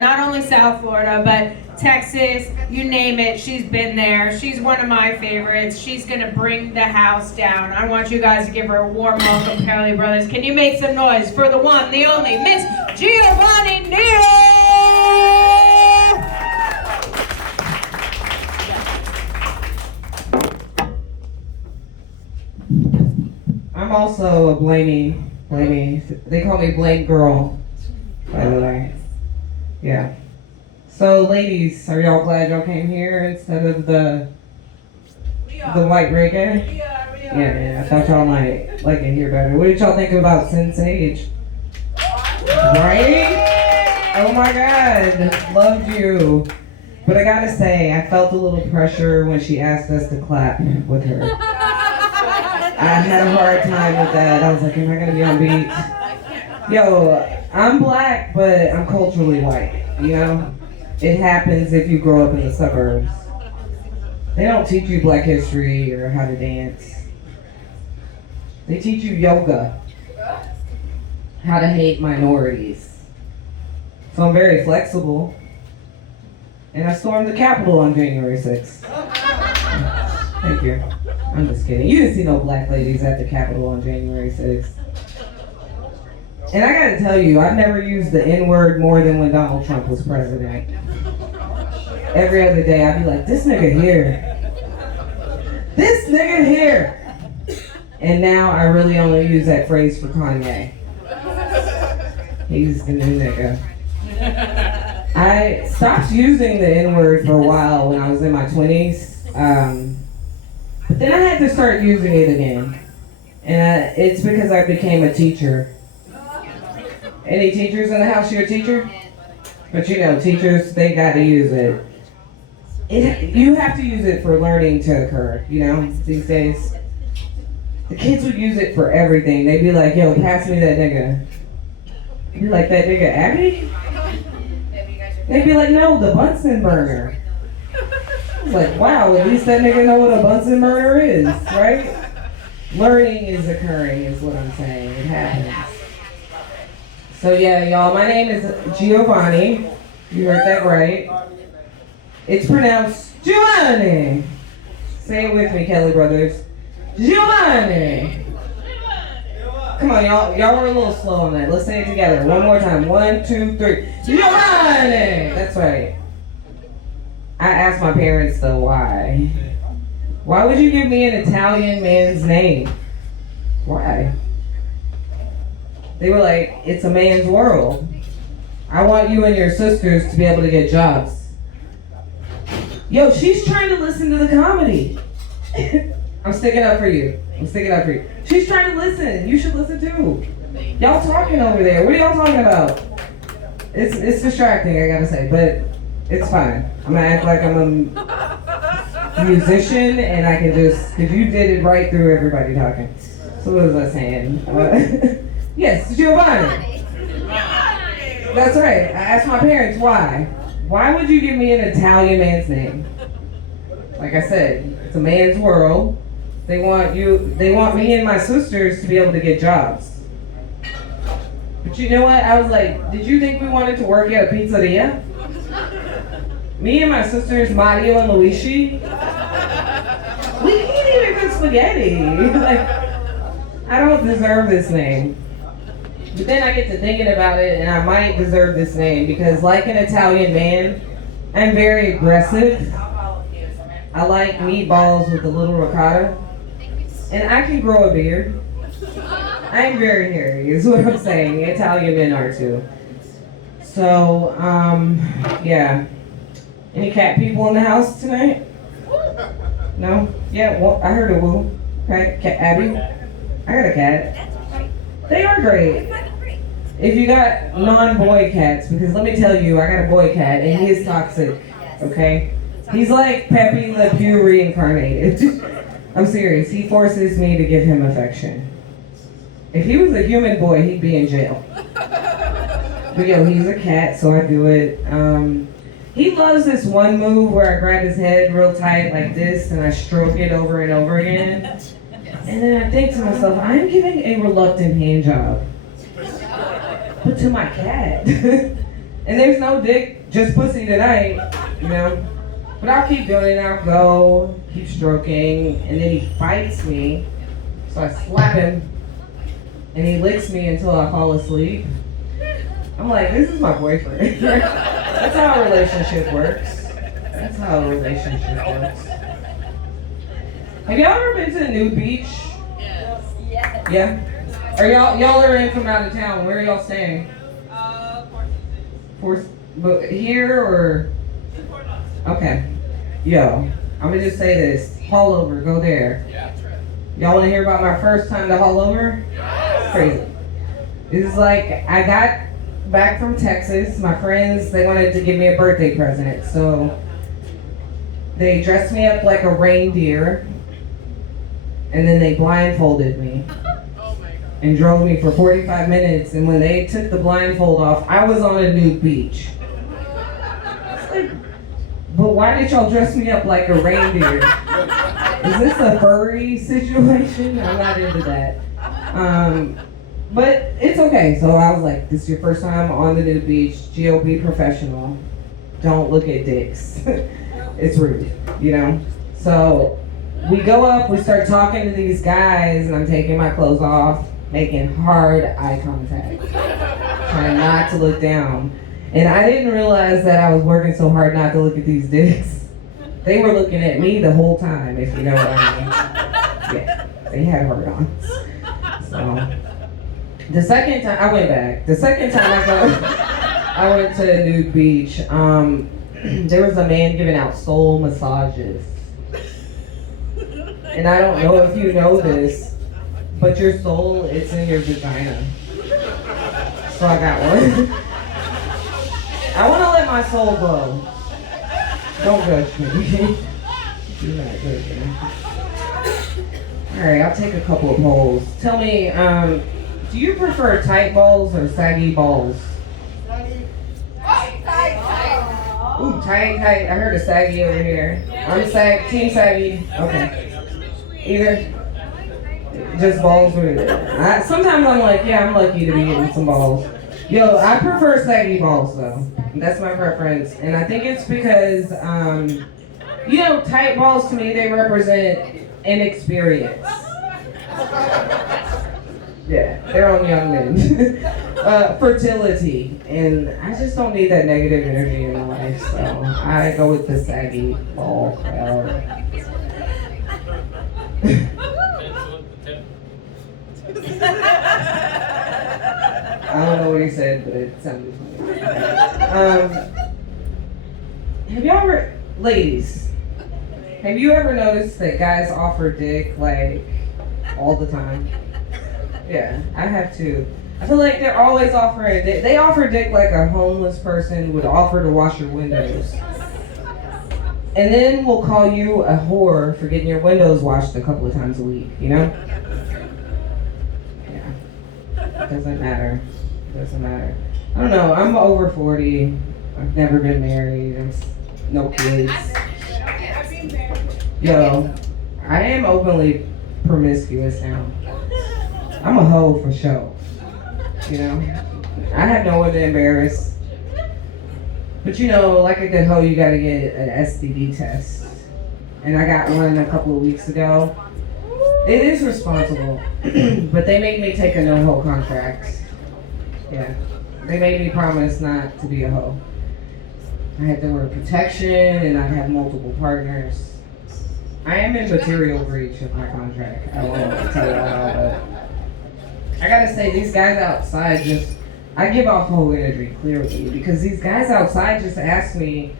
Not only South Florida, but Texas, you name it, she's been there. She's one of my favorites. She's gonna bring the house down. I want you guys to give her a warm welcome, Kelly Brothers. Can you make some noise for the one, the only, Miss Giovanni Neal? I'm also a blamey. They call me Blame Girl, by the way. Yeah. So, ladies, are y'all glad y'all came here instead of the white reggae? Yeah. I thought y'all might like it here better. What did y'all think about Sin Sage? Right? Oh my God, loved you. But I gotta say, I felt a little pressure when she asked us to clap with her. I had a hard time with that. I was like, am I gonna be on beat? Yo, I'm black, but I'm culturally white, you know? It happens if you grow up in the suburbs. They don't teach you black history or how to dance. They teach you yoga, how to hate minorities. So I'm very flexible. And I stormed the Capitol on January 6th. Thank you. I'm just kidding. You didn't see no black ladies at the Capitol on January 6th. And I gotta tell you, I've never used the N-word more than when Donald Trump was president. Every other day, I'd be like, this nigga here. This nigga here. And now I really only use that phrase for Kanye. He's the new nigga. I stopped using the N-word for a while when I was in my 20s. But then I had to start using it again. And it's because I became a teacher. Any teachers in the house? You're a teacher? But you know, teachers, they gotta use it. You have to use it for learning to occur, you know, these days. The kids would use it for everything. They'd be like, yo, pass me that nigga. You'd be like, that nigga Abby? They'd be like, no, the Bunsen burner. I was like, wow, at least that nigga know what a Bunsen burner is, right? Learning is occurring is what I'm saying. It happens. So yeah, y'all, my name is Giovanni. You heard that right. It's pronounced Giovanni. Say it with me, Kelly Brothers. Giovanni. Come on, y'all were a little slow on that. Let's say it together. One more time. 1, 2, 3. Giovanni. That's right. I asked my parents though, why? Why would you give me an Italian man's name? Why? They were like, it's a man's world. I want you and your sisters to be able to get jobs. Yo, she's trying to listen to the comedy. I'm sticking up for you. She's trying to listen. You should listen too. Y'all talking over there. What are y'all talking about? It's distracting, I gotta say, but it's fine. I'm gonna act like I'm a musician and I can just, because you did it right through everybody talking. So what was I saying? Yes, Giovanni. That's right. I asked my parents why. Why would you give me an Italian man's name? Like I said, it's a man's world. They want me and my sisters to be able to get jobs. But you know what? I was like, did you think we wanted to work at a pizzeria? Me and my sisters, Mario and Luigi, we can't even cook spaghetti. Like, I don't deserve this name. But then I get to thinking about it, and I might deserve this name because, like an Italian man, I'm very aggressive. I like meatballs with a little ricotta, and I can grow a beard. I'm very hairy, is what I'm saying. Italian men are too. So, yeah. Any cat people in the house tonight? No? Yeah, well, I heard a woo. Right? Cat Abby? I got a cat. They are great. If you got non-boy cats, because let me tell you, I got a boy cat and he is toxic, okay? He's like Pepe Le Pew reincarnated. I'm serious, he forces me to give him affection. If he was a human boy, he'd be in jail. But yo, he's a cat, so I do it. He loves this one move where I grab his head real tight like this and I stroke it over and over again. And then I think to myself, I'm giving a reluctant hand job. But to my cat. And there's no dick, just pussy tonight, you know? But I'll keep doing it, I'll go, keep stroking, and then he bites me. So I slap him, and he licks me until I fall asleep. I'm like, this is my boyfriend. That's how a relationship works. That's how a relationship works. Have y'all ever been to the nude beach? Yes. Yeah? Are y'all are in from out of town. Where are y'all staying? But here or? Okay. Yo, I'm gonna just say this. Haul over, go there. Y'all wanna hear about my first time to haul over? Crazy. It's like, I got back from Texas. My friends, they wanted to give me a birthday present. So they dressed me up like a reindeer. And then they blindfolded me. And drove me for 45 minutes. And when they took the blindfold off, I was on a nude beach. But why did y'all dress me up like a reindeer? Is this a furry situation? I'm not into that. But it's okay. So I was like, this is your first time on the nude beach. Gio, be professional. Don't look at dicks. It's rude, you know? So we go up, we start talking to these guys, and I'm taking my clothes off, making hard eye contact, trying not to look down. And I didn't realize that I was working so hard not to look at these dicks. They were looking at me the whole time, if you know what I mean. Yeah, they had hard-ons. So, the second time, I went back. The second time I went to a nude beach, there was a man giving out soul massages. And I don't know if you know this, but your soul, it's in your vagina. So I got one. I want to let my soul go. Don't judge me. Do not judge me. Alright, I'll take a couple of polls. Tell me, do you prefer tight balls or saggy balls? Ooh, tight. I heard a saggy over here. I'm team saggy. Okay. Either. Just balls or sometimes I'm like, yeah, I'm lucky to be getting some balls. Yo, I prefer saggy balls though. That's my preference. And I think it's because, you know, tight balls to me, they represent inexperience. Yeah, they're on young men. Fertility. And I just don't need that negative energy in my life. So I go with the saggy ball crowd. I don't know what he said, but it sounded funny. Have y'all ever, ladies, have you ever noticed that guys offer dick like all the time? Yeah, I have too. I feel like they're always offering dick. They offer dick like a homeless person would offer to wash your windows. And then we'll call you a whore for getting your windows washed a couple of times a week, you know? Yeah. Doesn't matter. Doesn't matter. I don't know. I'm over 40. I've never been married. No kids. Yo, I am openly promiscuous now. I'm a hoe for sure. You know? I have no one to embarrass. But you know, like a good hoe, you gotta get an STD test. And I got one a couple of weeks ago. It is responsible. But they made me take a no-hoe contract. Yeah. They made me promise not to be a hoe. I had to wear protection and I have multiple partners. I am in material breach of my contract. I won't tell you all, but I gotta say, these guys outside just, I give off whole energy clearly because these guys outside just asked me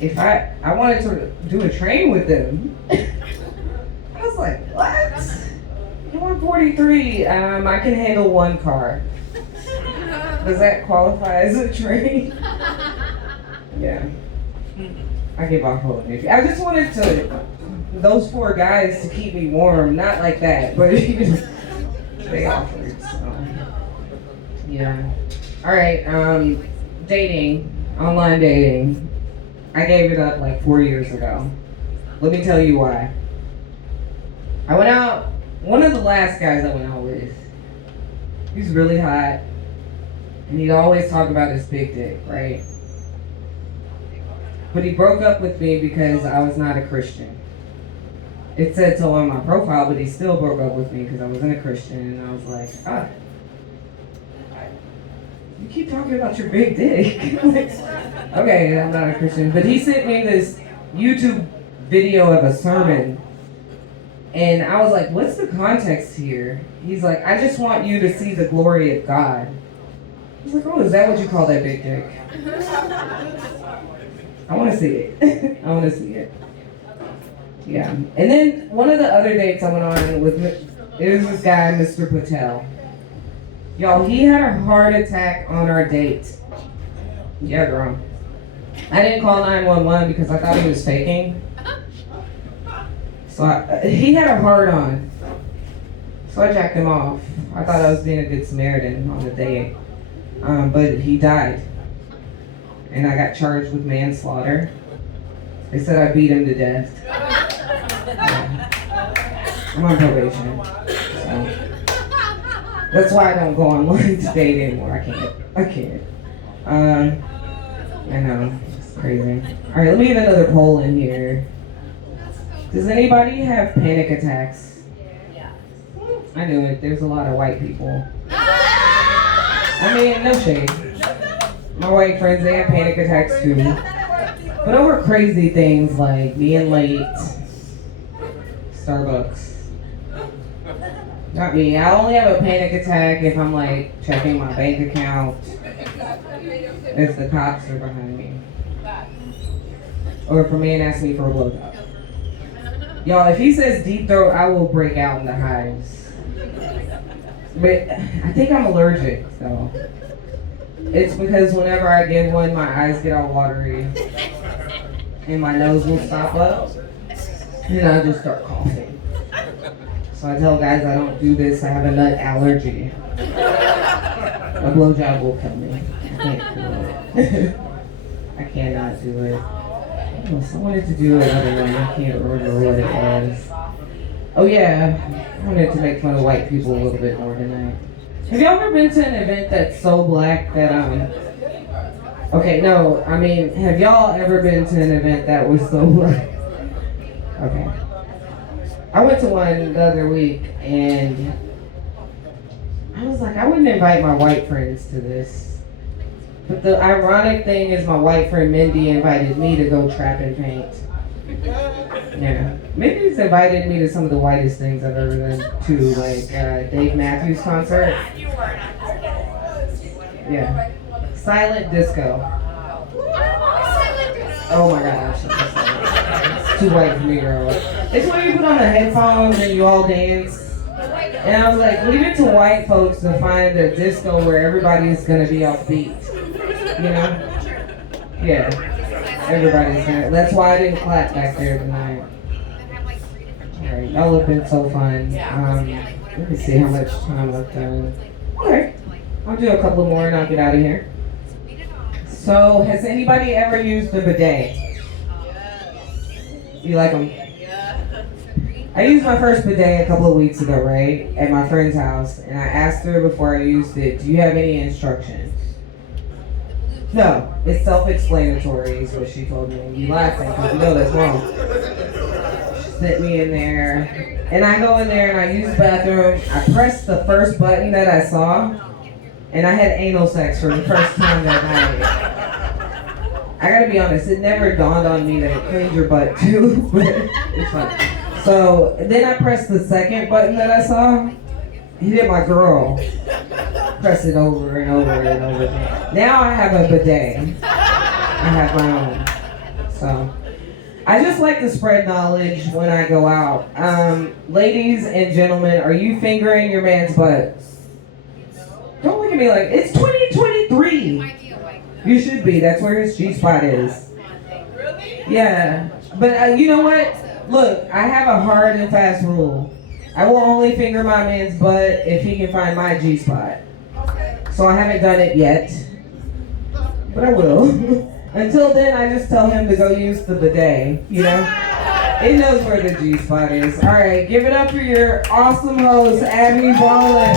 if I wanted to do a train with them. I was like, what? I'm 43. I can handle one car. Does that qualify as a train? Yeah. I give off whole energy. I just wanted those 4 guys to keep me warm. Not like that, but they offered, so. Yeah. Alright, dating, online dating. I gave it up like 4 years ago. Let me tell you why. I went out, one of the last guys I went out with, he was really hot. And he'd always talk about his big dick, right? But he broke up with me because I was not a Christian. It said so on my profile, but he still broke up with me because I wasn't a Christian. And I was like, you keep talking about your big dick. Okay, I'm not a Christian. But he sent me this YouTube video of a sermon. And I was like, what's the context here? He's like, I just want you to see the glory of God. I was like, oh, is that what you call that big dick? I want to see it. I want to see it. Yeah. And then one of the other dates I went on with, it was this guy, Mr. Patel. Y'all, he had a heart attack on our date. Yeah, girl. I didn't call 911 because I thought he was faking. So he had a heart on. So I jacked him off. I thought I was being a good Samaritan on the date. But he died. And I got charged with manslaughter. They said I beat him to death. Yeah. I'm on probation. So. That's why I don't go online to date anymore. I can't. I know. It's crazy. Alright, let me get another poll in here. Does anybody have panic attacks? Yeah. I knew it. There's a lot of white people. I mean, no shade. My white friends, they have panic attacks too. But over crazy things like being late, Starbucks. Not me. I only have a panic attack if I'm like checking my bank account, if the cops are behind me, or if a man asks me for a blowjob. Y'all, if he says deep throat, I will break out into hives. But I think I'm allergic, though. It's because whenever I get one, my eyes get all watery, and my nose will stop up, and I just start coughing. So I tell guys I don't do this, I have a nut allergy. A blowjob will kill me. I can't do it. I cannot do it. Oh, I wanted to do another one, I can't remember what it was. Oh yeah, I wanted to make fun of white people a little bit more tonight. Have y'all ever been to an event that's so black that, okay, no, I mean, have y'all ever been to an event that was so black? Okay. I went to one the other week, and I was like, I wouldn't invite my white friends to this. But the ironic thing is my white friend Mindy invited me to go trap and paint. Yeah. Mindy's invited me to some of the whitest things I've ever been to, like Dave Matthews concert. Yeah. Silent disco. Oh my gosh. It's too white for me, girl. It's when you put on the headphones and you all dance. And I was like, leave it to white folks to find a disco where everybody's gonna be offbeat. You know? Yeah. Everybody's gonna. That's why I didn't clap back there tonight. Alright, y'all have been so fun. Let me see how much time I've done. Okay. I'll do a couple more and I'll get out of here. So, has anybody ever used a bidet? You like them? I used my first bidet a couple of weeks ago, right? At my friend's house. And I asked her before I used it, do you have any instructions? No, it's self-explanatory is what she told me. You laughing because you know that's wrong. She sent me in there. And I go in there and I use the bathroom. I pressed the first button that I saw. And I had anal sex for the first time that night. I gotta be honest, it never dawned on me that it cleans your butt too. But it's fine. So then I pressed the second button that I saw. He hit my girl. Press it over and over and over again. Now I have a bidet. I have my own. So I just like to spread knowledge when I go out. Ladies and gentlemen, are you fingering your man's butt? Don't look at me like, it's 2023. You should be. That's where his G-spot is. Yeah. But you know what? Look, I have a hard and fast rule. I will only finger my man's butt if he can find my G-spot. So I haven't done it yet. But I will. Until then, I just tell him to go use the bidet, you know? It knows where the G-spot is. All right, give it up for your awesome host, Abby Ballin.